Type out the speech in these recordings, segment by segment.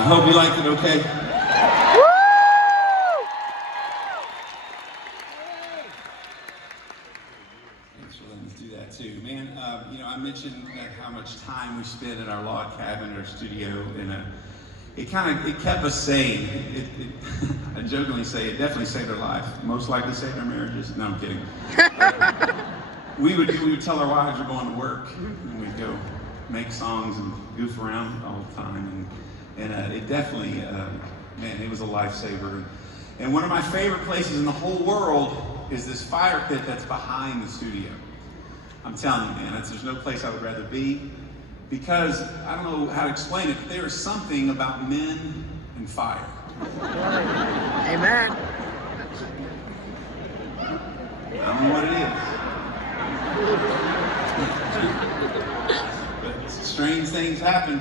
I hope you liked it okay. Thanks for letting us do that too. Man, you know, I mentioned how much time we spent in our log cabin or studio, and it kept us sane. I jokingly say it definitely saved our life. Most likely saved our marriages. No, I'm kidding. We would tell our wives we're going to work, and we'd go make songs and goof around all the time, and it definitely, man, it was a lifesaver. And one of my favorite places in the whole world is this fire pit that's behind the studio. I'm telling you, man, there's no place I would rather be, because I don't know how to explain it, but there is something about men and fire. Amen. I don't know what it is. But strange things happen.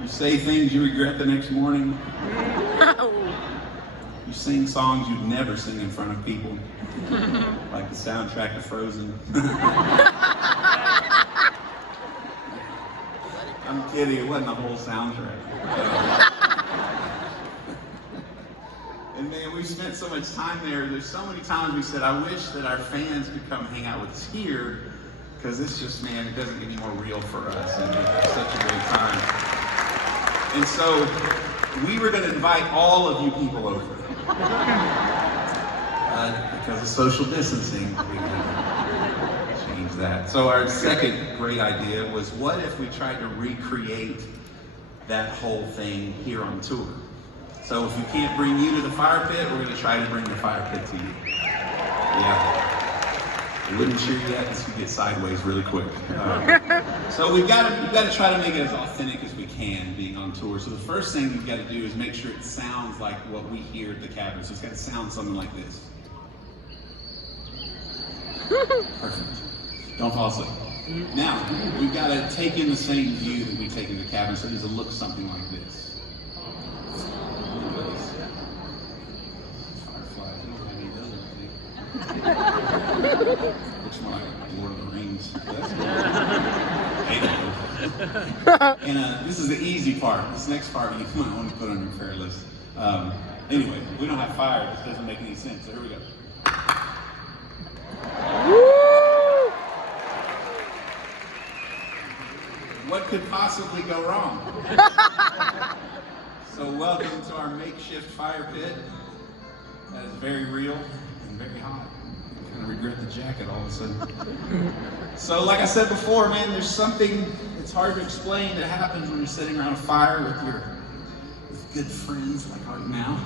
You say things you regret the next morning. You sing songs you'd never sing in front of people. Like the soundtrack to Frozen. I'm kidding, it wasn't the whole soundtrack. And man, we spent so much time there. There's so many times we said, I wish that our fans could come hang out with us here, because it's just, man, it doesn't get any more real for us, and it's such a great time. And so we were going to invite all of you people over. Because of social distancing, we changed that. So our second great idea was, what if we tried to recreate that whole thing here on tour? So if we can't bring you to the fire pit, we're going to try to bring the fire pit to you. Yeah. I wouldn't cheer you at this, you get sideways really quick. So we've got to try to make it as authentic as we can being on tour. So the first thing we've got to do is make sure it sounds like what we hear at the cabin. So it's got to sound something like this. Perfect. Don't fall asleep. Now, we've got to take in the same view that we take in the cabin, so it needs to look something like this. Looks more like Lord of the Rings. And this is the easy part. This next part you might want to put on your prayer list. Anyway, we don't have fire. This doesn't make any sense. So here we go. What could possibly go wrong? So welcome to our makeshift fire pit. That is very real and very hot. I regret the jacket all of a sudden. So like I said before, man, there's something that's hard to explain that happens when you're sitting around a fire with good friends like right now.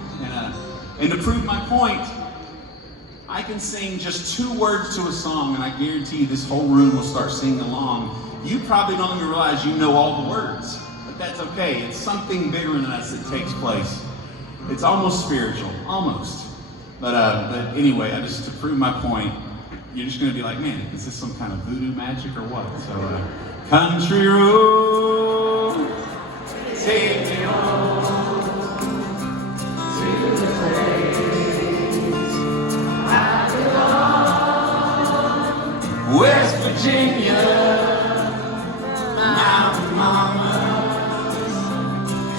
And to prove my point, I can sing just 2 words to a song, and I guarantee you this whole room will start singing along. You probably don't even realize you know all the words, but that's okay. It's something bigger than us that takes place. It's almost spiritual, almost. But anyway, just to prove my point, you're just going to be like, man, is this some kind of voodoo magic or what? So, country road, take me home to the place I belong. West Virginia, mountain mamas,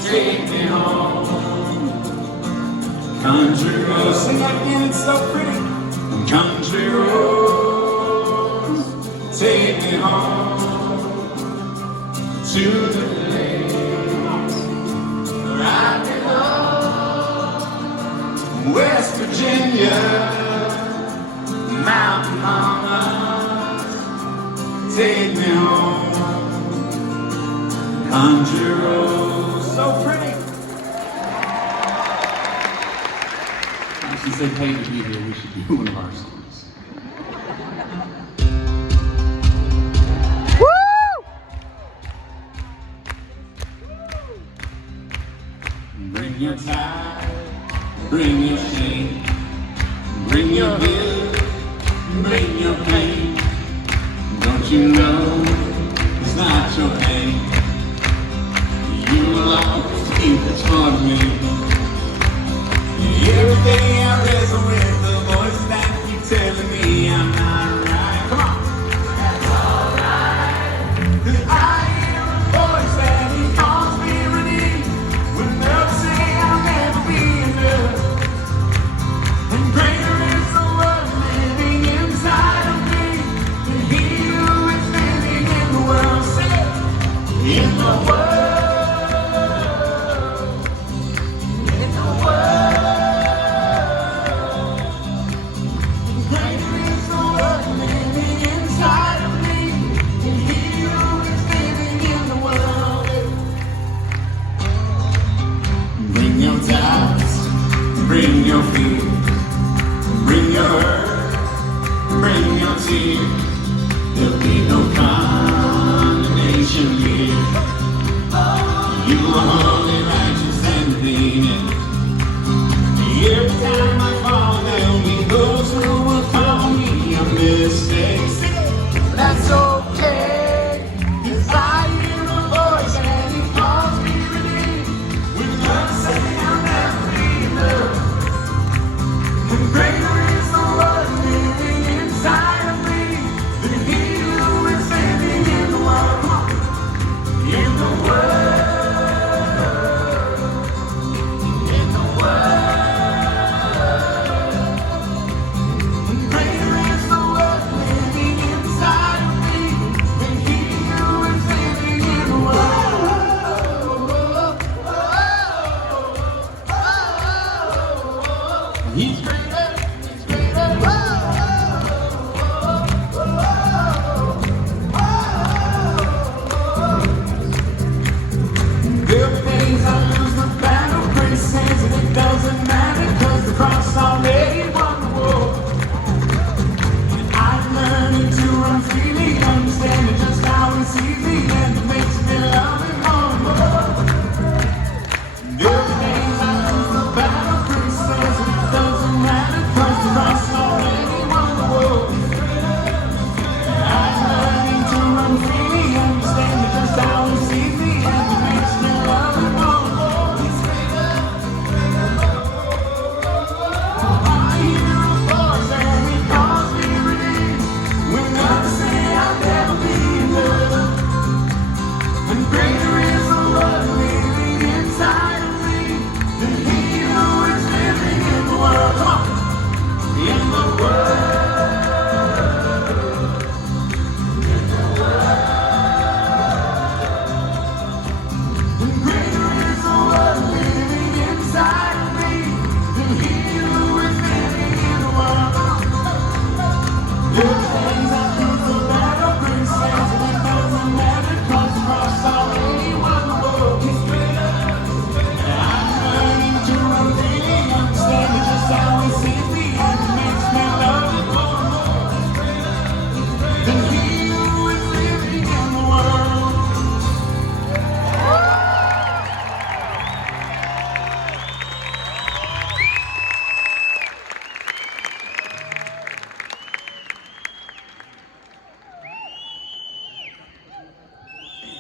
take me home. Country roads, sing that again, it's so pretty. Country roads, take me home to the place where I belong. West Virginia, mountain mamas, take me home. Country roads, so pretty. Since they paid to be here, we should do one of our songs. Woo! Bring your tide, bring your shame, bring your guilt, bring your pain. Don't you know it's not your name? You will always be what's for me. Every day I wrestle with the voices that keep telling me I'm not right. Come on! That's alright. 'Cause I hear a voice that he calls me redeemed.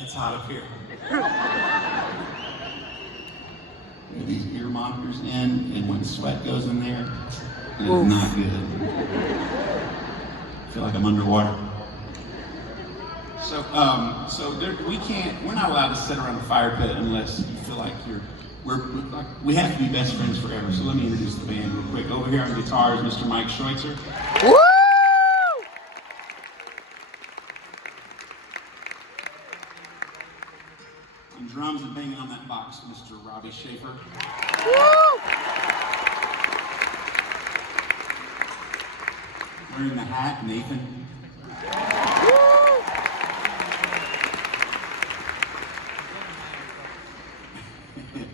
it's hot up here. These ear monitors in, and when sweat goes in there, it's not good. I feel like I'm underwater. So, we're not allowed to sit around the fire pit unless you feel like we have to be best friends forever. So let me introduce the band real quick. Over here on guitars, Mr. Mike Schweitzer. Woo! On drums and banging on that box, Mr. Robbie Schaefer. Woo! Wearing the hat, Nathan. Woo!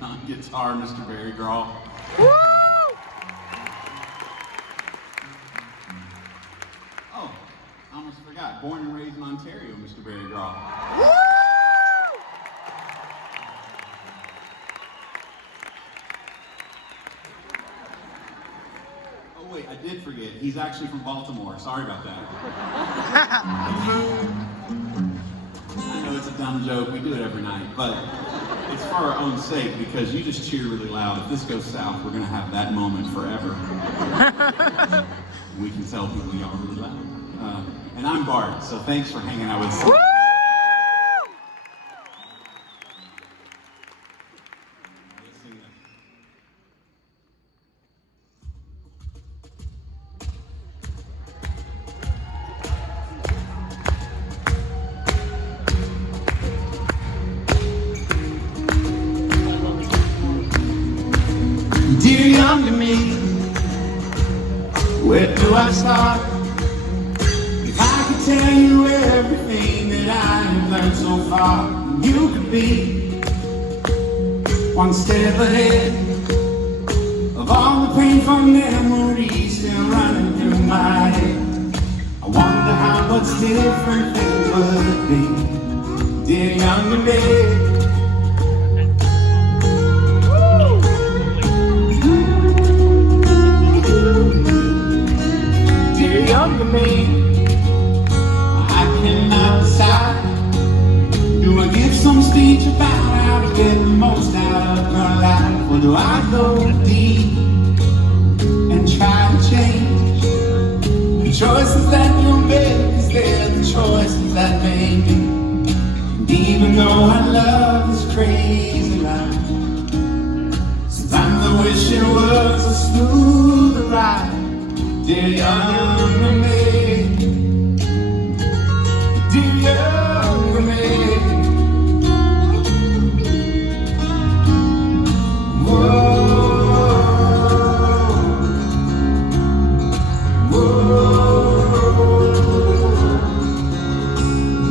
On guitar, Mr. Barry Grawl. Woo! Oh, I almost forgot. Born and raised in Ontario, Mr. Barry Grawl. Woo! Oh wait, I did forget. He's actually from Baltimore. Sorry about that. I know it's a dumb joke. We do it every night, but it's for our own sake because you just cheer really loud. If this goes south, we're gonna have that moment forever. We can tell people y'all really loud. And I'm Bart, so thanks for hanging out with us. Woo! Dear young to me, where do I start? If I could tell you everything that I have learned so far, you could be one step ahead of all the painful memories still running through my head. I wonder how much different things would be, dear young to me. Young to me, I cannot decide. Do I give some speech about how to get the most out of my life? Or do I go deep and try to change the choices that you make? Is they're the choices that make me. And even though I love this crazy life, sometimes I wish it was a smoother ride. Dear young to me, dear young to me. Whoa, whoa.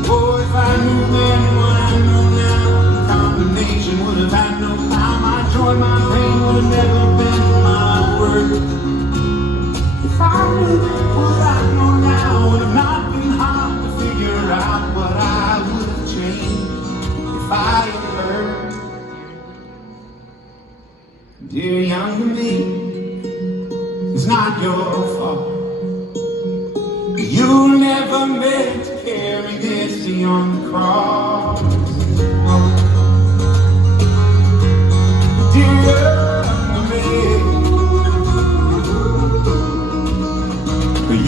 Oh, if I knew then what I know now, the combination would have had no time. My joy, my pain would have never been my word. If I knew what I know now, it would have not been hard to figure out what I would have changed if I had heard. Dear young to me, it's not your fault. You were never meant to carry this beyond the cross. Dear young to me,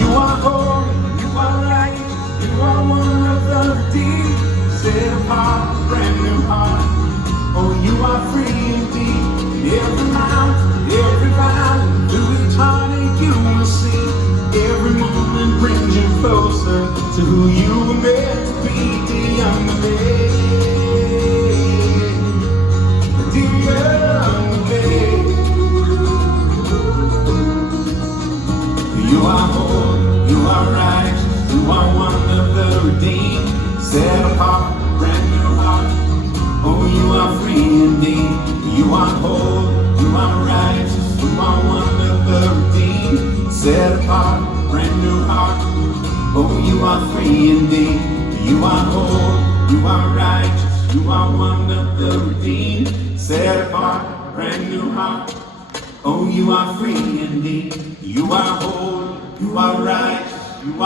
you are holy, you are right, you are one of the redeemed, set apart, brand new heart. Oh, you are free indeed. Every mountain, every valley, through eternity you will see. Every moment brings you closer to who you were meant to be, dear young me. Dear young me. You are holy, you are righteous, you are one of the redeemed, set apart, brand new heart. Oh, you are free indeed. You are holy, you are righteous, you are one of the redeemed, set apart, brand new heart. Oh, you are free indeed. You are holy, you are righteous, you are one of the redeemed, set apart, brand new heart. Oh, you are free indeed. You are holy, you are righteous, you are